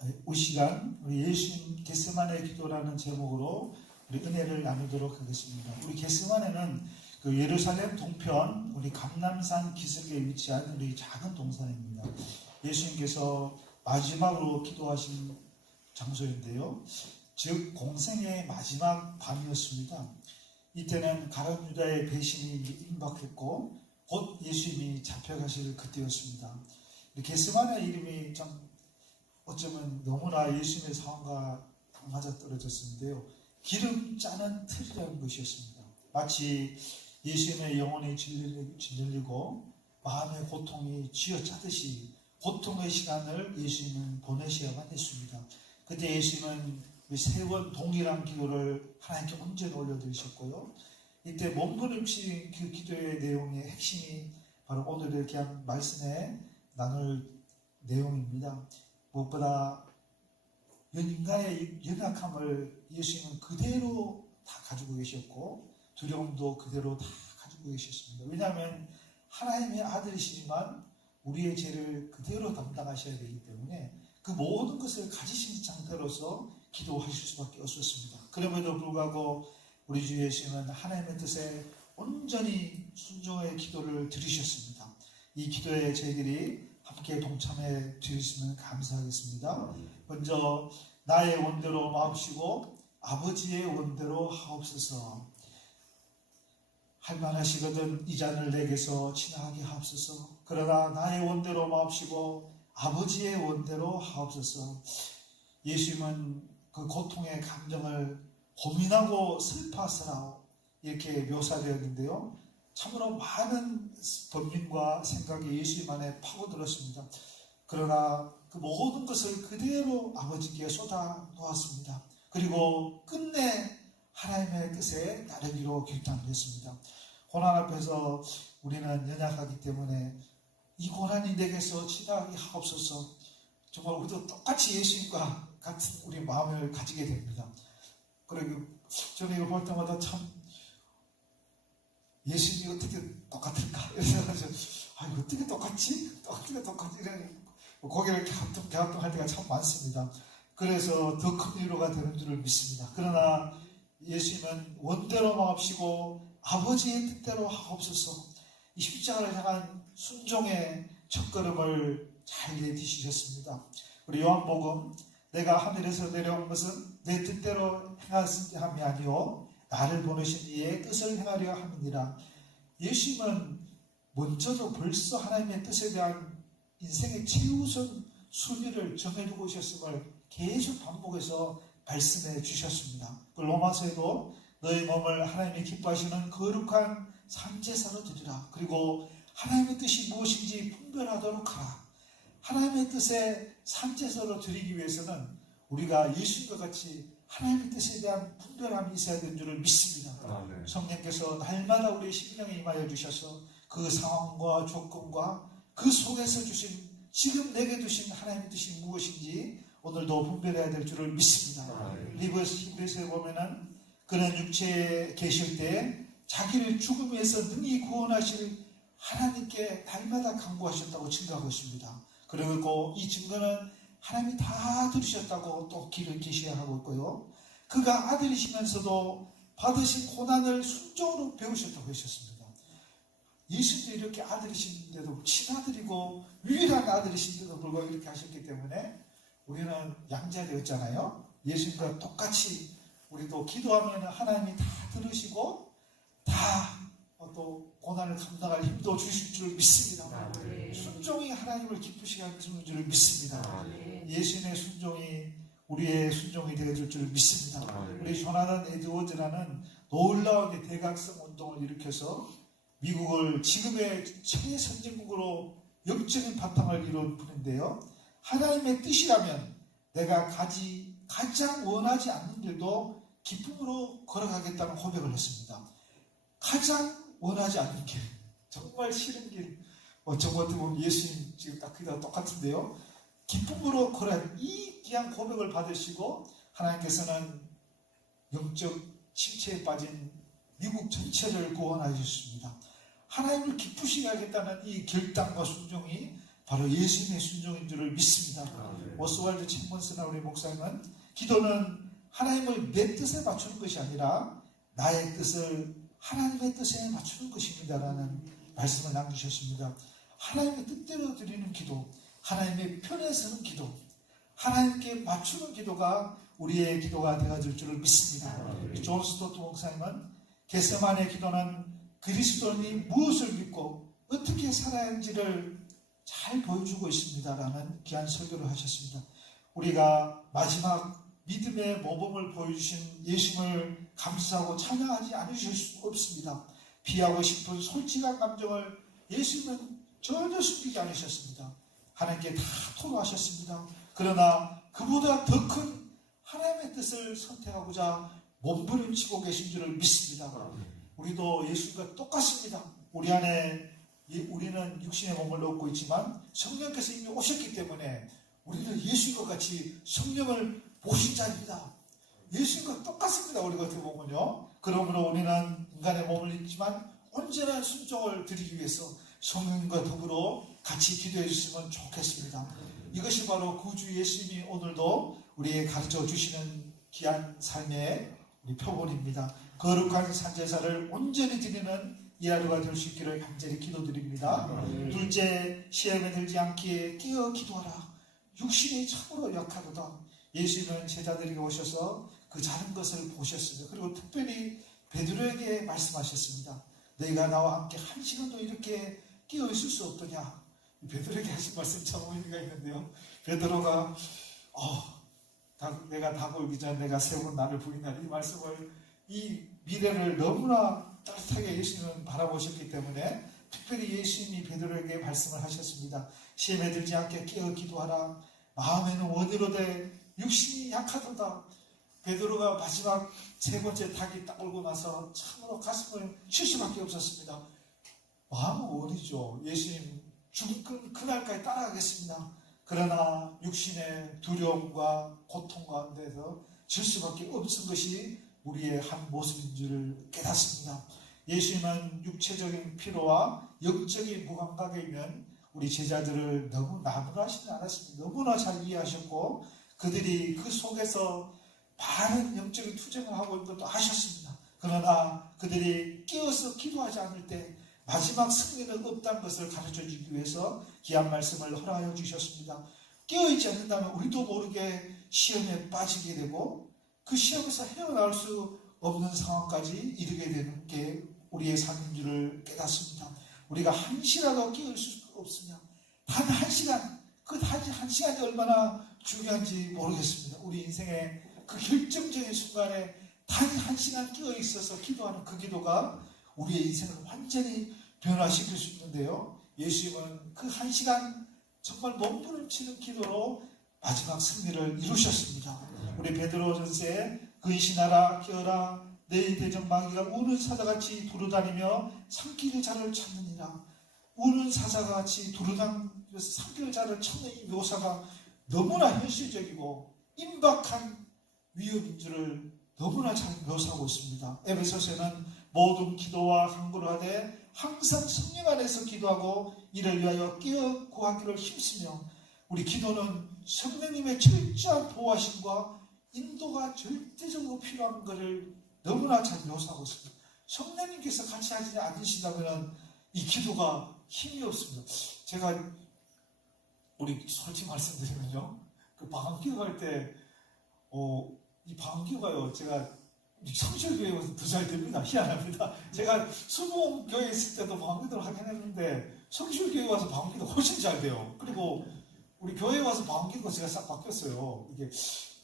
이 시간 우리 예수님 겟세마네 기도라는 제목으로 우리 은혜를 나누도록 하겠습니다. 우리 겟세마네는 그 예루살렘 동편 우리 감람산 기슭에 위치한 우리 작은 동산입니다. 예수님께서 마지막으로 기도하신 장소인데요. 즉 공생의 마지막 밤이었습니다. 이때는 가룟 유다의 배신이 임박했고 곧 예수님이 잡혀가실 그때였습니다. 겟세마네 이름이 참 어쩌면 너무나 예수님의 상황과 맞아떨어졌는데요. 기름 짜는 틀이라는 것이었습니다. 마치 예수님의 영혼이 짓눌리고 마음의 고통이 쥐어짜듯이 고통의 시간을 예수님은 보내셔야만 했습니다. 그때 예수님은 세 번 동일한 기도를 하나님께 온전히 올려드리셨고요. 이때 몸부림치는 그 기도의 내용의 핵심이 바로 오늘의 그냥 말씀에 나눌 내용입니다. 무엇보다 인간의 연약함을 예수님은 그대로 다 가지고 계셨고 두려움도 그대로 다 가지고 계셨습니다. 왜냐하면 하나님의 아들이시지만 우리의 죄를 그대로 담당하셔야 되기 때문에 그 모든 것을 가지신 상태로서 기도하실 수밖에 없었습니다. 그럼에도 불구하고 우리 주 예수님은 하나님의 뜻에 온전히 순종의 기도를 드리셨습니다. 이 기도에 저희들이 함께 동참해 주시면 감사하겠습니다. 먼저 나의 원대로 마옵시고 아버지의 원대로 하옵소서. 할만하시거든 이 잔을 내게서 지나가게 하옵소서. 그러나 나의 원대로 마옵시고 아버지의 원대로 하옵소서. 예수님은 그 고통의 감정을 고민하고 슬퍼하시라 이렇게 묘사되었는데요. 참으로 많은 번민과 생각이 예수님 안에 파고들었습니다. 그러나 그 모든 것을 그대로 아버지께 쏟아 놓았습니다. 그리고 끝내 하나님의 뜻에 따르기로 결단했습니다. 고난 앞에서 우리는 연약하기 때문에 이 고난이 내게서 지나가게 하옵소서. 정말 우리도 똑같이 예수님과 같은 우리 마음을 가지게 됩니다. 그리고 저는 이거 볼 때마다 참 예수님이 어떻게 똑같을까? 이래서 이거 어떻게 똑같지? 어떻게 똑같지? 이런 고개를 갸우뚱할 때가 참 많습니다. 그래서 더 큰 위로가 되는 줄을 믿습니다. 그러나 예수님은 원대로 마옵시고 아버지의 뜻대로 하옵소서. 이 십자가를 향한 순종의 첫걸음을 잘 내디디셨습니다. 우리 요한복음 내가 하늘에서 내려온 것은 내 뜻대로 행하심이 아니요 나를 보내신 이의 뜻을 행하려 함이니라. 예수님은 먼저도 벌써 하나님의 뜻에 대한 인생의 최우선 순위를 정해두고 오셨음을 계속 반복해서 말씀해 주셨습니다. 로마서에도 너의 몸을 하나님이 기뻐하시는 거룩한 산제사로 드리라. 그리고 하나님의 뜻이 무엇인지 분별하도록 하라. 하나님의 뜻에 산제사로 드리기 위해서는 우리가 예수님과 같이 하나님의 뜻에 대한 분별함이 있어야 되는 줄을 믿습니다. 네. 성령께서 날마다 우리의 심령에 임하여 주셔서 그 상황과 조건과 그 속에서 주신 지금 내게 주신 하나님의 뜻이 무엇인지 오늘도 분별해야 될 줄을 믿습니다. 히브리서에 보면은 그는 육체에 계실 때 자기를 죽음에서 능히 구원하실 하나님께 날마다 간구하셨다고 증거하고 있습니다. 그리고 이 증거는 하나님이 다 들으셨다고 또 길을 계시하고 있고요. 그가 아들이시면서도 받으신 고난을 순종으로 배우셨다고 하셨습니다. 예수님도 이렇게 아들이신데도 친아들이고 유일한 아들이신데도 불구하고 이렇게 하셨기 때문에 우리는 양자되었잖아요. 예수님과 똑같이 우리도 기도하면 하나님이 다 들으시고 다 또 고난을 감당할 힘도 주실 줄 믿습니다. 순종이 하나님을 기쁘시게 하는 줄을 믿습니다. 예수님의 순종이 우리의 순종이 되어줄 줄 믿습니다. 우리 조나단 에드워즈라는 놀라운 대각성 운동을 일으켜서 미국을 지금의 최선진국으로 영적인 바탕을 이룬 분인데요. 하나님의 뜻이라면 내가 가장 원하지 않는 길도 기쁨으로 걸어가겠다는 고백을 했습니다. 가장 원하지 않는 길, 정말 싫은 길, 저거 어떻게 보면 예수님 지금 딱 그게 똑같은데요. 기쁨으로 걸어야 이 귀한 고백을 받으시고 하나님께서는 영적 침체에 빠진 미국 전체를 구원하셨습니다. 하나님을 기쁘시게 하겠다는 이 결단과 순종이 바로 예수님의 순종인 줄을 믿습니다. 오스왈드 챔버스나 우리 목사님은 기도는 하나님을 내 뜻에 맞추는 것이 아니라 나의 뜻을 하나님의 뜻에 맞추는 것입니다라는 말씀을 남기셨습니다. 하나님의 뜻대로 드리는 기도, 하나님의 편에 서는 기도, 하나님께 맞추는 기도가 우리의 기도가 되어질 줄을 믿습니다. 존 스토트 목사님은 겟세마네 기도는 그리스도인이 무엇을 믿고 어떻게 살아야 하는지를 잘 보여주고 있습니다라는 귀한 설교를 하셨습니다. 우리가 마지막 믿음의 모범을 보여주신 예수님을 감사하고 찬양하지 않으실 수 없습니다. 피하고 싶은 솔직한 감정을 예수님은 전혀 숨기지 않으셨습니다. 하나님께 다 토로하셨습니다. 그러나 그보다 더 큰 하나님의 뜻을 선택하고자 몸부림치고 계신 줄을 믿습니다. 우리도 예수님과 똑같습니다. 우리 안에 우리는 육신의 몸을 얻고 있지만 성령께서 이미 오셨기 때문에 우리는 예수님과 같이 성령을 보신 자입니다. 예수님과 똑같습니다. 우리 같은 보면요. 그러므로 우리는 인간의 몸을 입지만 언제나 순종을 드리기 위해서 성령과 더불어 같이 기도해 주시면 좋겠습니다. 이것이 바로 구주 예수님이 오늘도 우리에게 가르쳐 주시는 귀한 삶의 우리 표본입니다. 거룩한 산제사를 온전히 드리는 이 하루가 될 수 있기를 간절히 기도드립니다. 둘째, 시험에 들지 않기에 깨어 기도하라. 육신이 참으로 약하도다. 예수님은 제자들에게 오셔서 그 작은 것을 보셨습니다. 그리고 특별히 베드로에게 말씀하셨습니다. 너희가 나와 함께 한 시간도 이렇게 깨어 있을 수 없더냐. 베드로에게 하신 말씀 참 의미가 있는데요. 베드로가 내가 닭 울기 전 내가 세 번 나를 부인하리, 이 말씀을, 이 미래를 너무나 따뜻하게 예수님은 바라보셨기 때문에 특별히 예수님이 베드로에게 말씀을 하셨습니다. 시험에 들지 않게 깨어 기도하라. 마음에는 원이로되 육신이 약하도다. 베드로가 마지막 세 번째 닭이 딱 울고 나서 참으로 가슴을 칠 수밖에 없었습니다. 마음은 원이죠. 예수님 죽은 그날까지 따라가겠습니다. 그러나 육신의 두려움과 고통 가운데서 질 수밖에 없은 것이 우리의 한 모습인 줄을 깨닫습니다. 예수님은 육체적인 피로와 영적인 무감각에 있는 우리 제자들을 너무 나무라하시지 않았습니다. 너무나 잘 이해하셨고 그들이 그 속에서 많은 영적인 투쟁을 하고 있는 것도 아셨습니다. 그러나 그들이 깨어서 기도하지 않을 때 마지막 승리는 없다는 것을 가르쳐주기 위해서 귀한 말씀을 허락하여 주셨습니다. 깨어있지 않는다면 우리도 모르게 시험에 빠지게 되고 그 시험에서 헤어나올 수 없는 상황까지 이르게 되는 게 우리의 삶인 줄을 깨닫습니다. 우리가 한시라도 깨어있을 수 없으냐. 단 한 시간, 그 단 한 시간이 얼마나 중요한지 모르겠습니다. 우리 인생의 그 결정적인 순간에 단 한 시간 깨어있어서 기도하는 그 기도가 우리의 인생을 완전히 변화시킬 수 있는데요. 예수님은 그 한 시간 정말 몸부림치는 기도로 마지막 승리를 이루셨습니다. 우리 베드로전서에 근신하라 깨어라 내 대적 마귀가 우는 사자같이 두루다니며 삼키는 자를 찾느니라. 우는 사자같이 두루다니면서 삼키는 자를 찾는 이 묘사가 너무나 현실적이고 임박한 위협인 줄을 너무나 잘 묘사하고 있습니다. 에베소서에는 모든 기도와 간구를 하되 항상 성령 안에서 기도하고 이를 위하여 깨어 구하기를 힘쓰며, 우리 기도는 성령님의 철저한 보호하심과 인도가 절대적으로 필요한 것을 너무나 잘 묘사하고 있습니다. 성령님께서 같이 하지 않으신다면 이 기도가 힘이 없습니다. 제가 우리 솔직히 말씀드리면요, 그 방학기도 할 때 이 방학기가요, 제가 성실교회 와서 더 잘 됩니다. 희한합니다. 제가 수봉교회에 있을 때도 방학기도를 하긴 했는데 성실교회 와서 방학기도 훨씬 잘 돼요. 그리고 우리 교회에 와서 방학기도가 제가 싹 바뀌었어요. 이게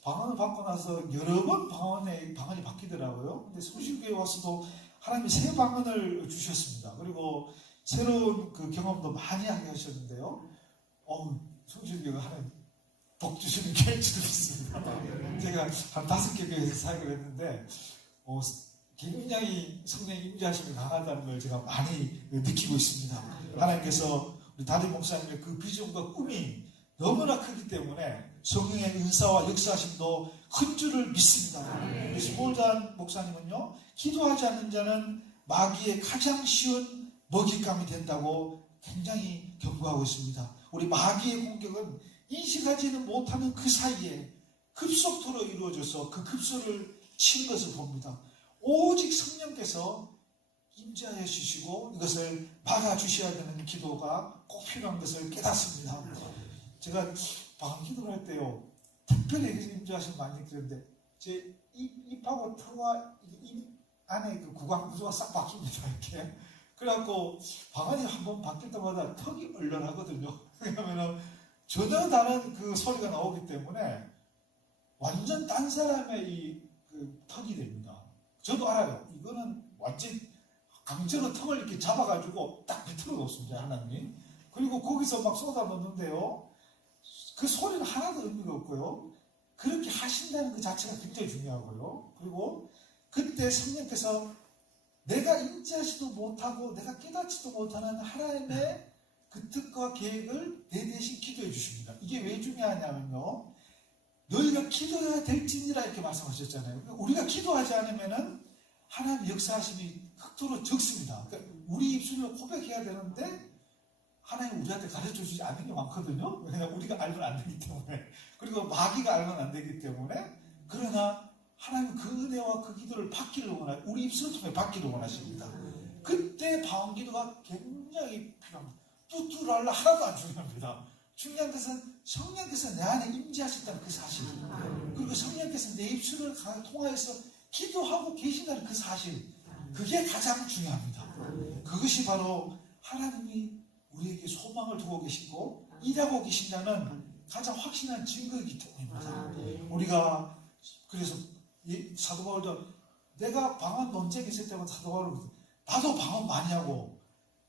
방언을 받고 나서 여러 번 방언이 바뀌더라고요. 근데 성실교회 와서도 하나님이 새 방언을 주셨습니다. 그리고 새로운 그 경험도 많이 하게 하셨는데요. 성실교회가 하나님 복 주시는 교회인 줄 믿습니다. 제가 한 5개 교회에서 사역을 했는데 굉장히 성령의 임재하심이 강하다는 걸 제가 많이 느끼고 있습니다. 하나님께서 우리 다리 목사님의 그 비전과 꿈이 너무나 크기 때문에 성령의 은사와 역사하심도 큰 줄을 믿습니다. 그래서 스몰잔 목사님은요, 기도하지 않는 자는 마귀의 가장 쉬운 먹잇감이 된다고 굉장히 경고하고 있습니다. 우리 마귀의 공격은 인식하지는 못하는 그 사이에 급속도로 이루어져서 그 급소를 친 것을 봅니다. 오직 성령께서 임재하여 주시고 이것을 막아주셔야 되는 기도가 꼭 필요한 것을 깨닫습니다. 제가 방언 기도를 할 때요, 특별히 임재하시면 많이 느끼는데 제 입하고 턱과 입 안에 그 구강 구조가 싹 바뀝니다. 이렇게. 그래갖고 방언이 한번 바뀔 때마다 턱이 얼얼하거든요. 왜냐하면 전혀 다른 그 소리가 나오기 때문에 완전 딴 사람의 그 턱이 됩니다. 저도 알아요. 이거는 완전 강제로 턱을 이렇게 잡아가지고 딱 비틀어 놓습니다. 하나님이. 그리고 거기서 막 쏟아 놓는데요, 그 소리는 하나도 의미가 없고요, 그렇게 하신다는 그 자체가 굉장히 중요하고요. 그리고 그때 성령께서 내가 인지하지도 못하고 내가 깨닫지도 못하는 하나님의 그 뜻과 계획을 내 대신 기도해 주십니다. 이게 왜 중요하냐면요, 너희가 기도해야 될지니라 이렇게 말씀하셨잖아요. 그러니까 우리가 기도하지 않으면은 하나님 역사하심이 극도로 적습니다. 그러니까 우리 입술로 고백해야 되는데 하나님 우리한테 가르쳐 주지 않는 게 많거든요. 왜냐하면 우리가 알면 안 되기 때문에, 그리고 마귀가 알면 안 되기 때문에. 그러나 하나님은 그 은혜와 그 기도를 받기를 원하시고 우리 입술을 통해 받기를 원하십니다. 그때 방언 기도가 굉장히 필요합니다. 뚜뚜랄라 하나도 안 중요합니다. 중요한 것은 성령께서 내 안에 임재하셨다는 그 사실, 그리고 성령께서 내 입술을 통하여서 기도하고 계신다는 그 사실, 그게 가장 중요합니다. 그것이 바로 하나님이 우리에게 소망을 두고 계시고 일하고 계신다는 가장 확신한 증거이기 때문입니다. 우리가 그래서 사도 바울도, 내가 방언 논쟁이 있을 때마다 사도 바울은 나도 방언 많이 하고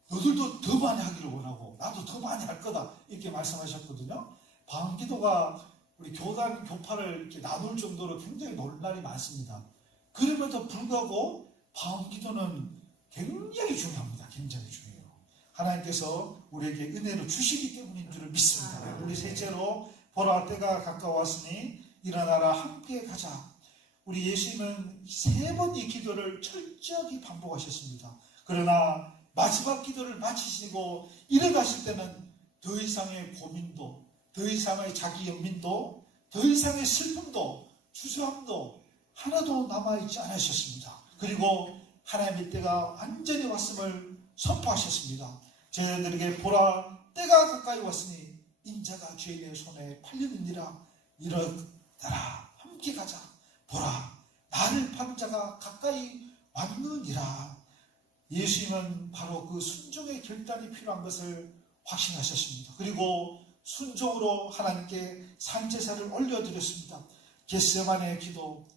너들도 더 많이 하기를 원하고 나도 더 많이 할 거다 이렇게 말씀하셨거든요. 방언 기도가 우리 교단 교파를 이렇게 나눌 정도로 굉장히 논란이 많습니다. 그럼에도 불구하고 방언 기도는 굉장히 중요합니다. 굉장히 중요해요. 하나님께서 우리에게 은혜로 주시기 때문인 줄을 믿습니다. 우리 셋째로, 보라 때가 가까웠으니 일어나라 함께 가자. 우리 예수님은 3번 이 기도를 철저히 반복하셨습니다. 그러나 마지막 기도를 마치시고 일어나실 때는 더 이상의 고민도, 더 이상의 자기 연민도, 더 이상의 슬픔도 주저함도 하나도 남아있지 않으셨습니다. 그리고 하나님의 때가 완전히 왔음을 선포하셨습니다. 저희들에게 보라 때가 가까이 왔으니 인자가 죄인의 손에 팔리느니라. 일어나라 함께 가자. 보라 나를 파는 자가 가까이 왔느니라. 예수님은 바로 그 순종의 결단이 필요한 것을 확신하셨습니다. 그리고 순종으로 하나님께 산제사를 올려드렸습니다. 겟세마네 기도,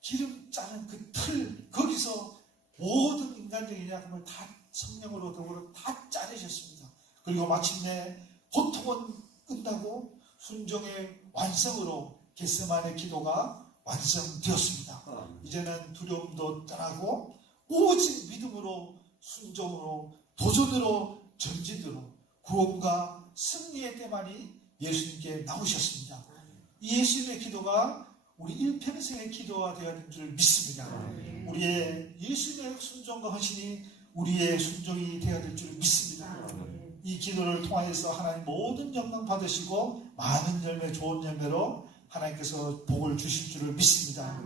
기름 짜는 그 틀, 거기서 모든 인간적인 약함을 다 성령으로 더불어 다 짜내셨습니다. 그리고 마침내 고통은 끝나고 순종의 완성으로 겟세마네 기도가 완성되었습니다. 이제는 두려움도 떠나고 오직 믿음으로, 순종으로, 도전으로, 전진으로 구원과 승리의 때만이 예수님께 나오셨습니다. 이 예수님의 기도가 우리 일평생의 기도가 되어야 될 줄 믿습니다. 우리의 예수님의 순종과 헌신이 우리의 순종이 되어야 될 줄 믿습니다. 이 기도를 통하여서 하나님 모든 영광 받으시고 많은 열매, 좋은 열매로 하나님께서 복을 주실 줄을 믿습니다.